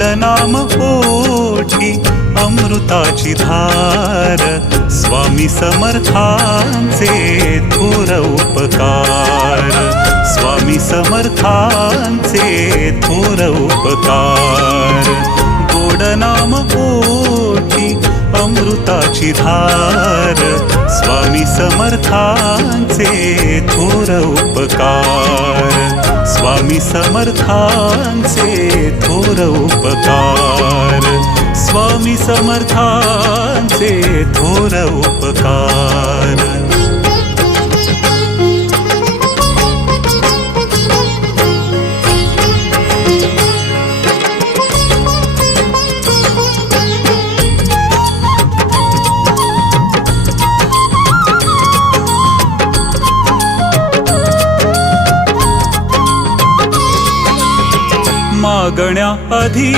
गोड नाम ओठी अमृताची धार, स्वामी समर्थांचे थोर उपकार, स्वामी समर्थांचे थोर उपकार। गोड नाम ओठी अमृताची धार, स्वामी समर्थांचे थोर उपकार, स्वामी समर्थांचे थोर उपकार, स्वामी समर्थांचे थोर उपकार। मागण्या आधी